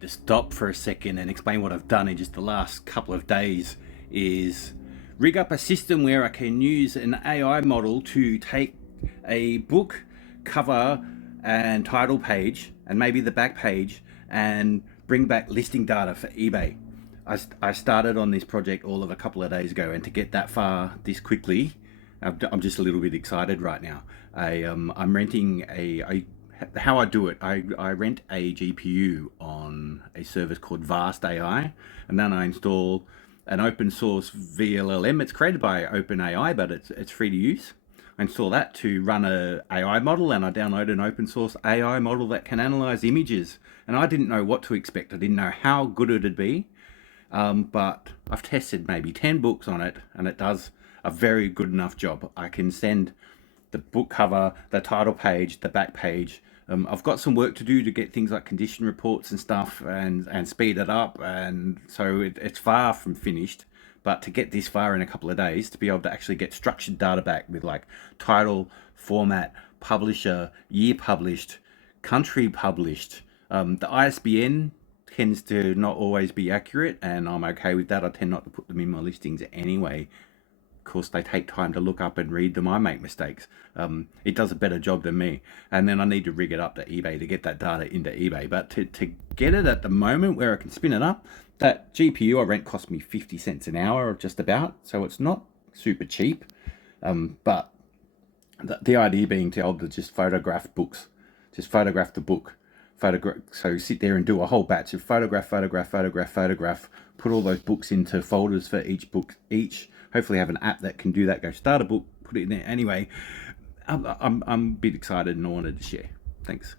To stop for a second and explain what I've done in just the last couple of days is rig up a system where I can use an AI model to take a book cover and title page and maybe the back page and bring back listing data for eBay. I started on this project all of a couple of days ago, and to get that far this quickly, I'm just a little bit excited right now. I'm renting how I do it, I rent a GPU on a service called Vast AI, and then I install an open source VLLM. It's created by OpenAI, but it's free to use. I install that to run a AI model, and I download an open source AI model that can analyze images. And I didn't know what to expect. I didn't know how good it'd be, but I've tested maybe 10 books on it, and it does a very good enough job. I can send the book cover, the title page, the back page. I've got some work to do to get things like condition reports and stuff and speed it up, and so it's far from finished. But to get this far in a couple of days, to be able to actually get structured data back with like title, format, publisher, year published, country published, the ISBN tends to not always be accurate, and I'm okay with that. I tend not to put them in my listings anyway. Of course, they take time to look up and read them. I make mistakes. It does a better job than me. And then I need to rig it up to eBay to get that data into eBay. But to get it at the moment where I can spin it up, that GPU I rent cost me 50 cents an hour, just about. So it's not super cheap. But the idea being to be able to just photograph books, just photograph the book, so sit there and do a whole batch of photograph, put all those books into folders for each book, hopefully have an app that can do that. Go start a book, put it in there. Anyway, I'm a bit excited and I wanted to share. Thanks.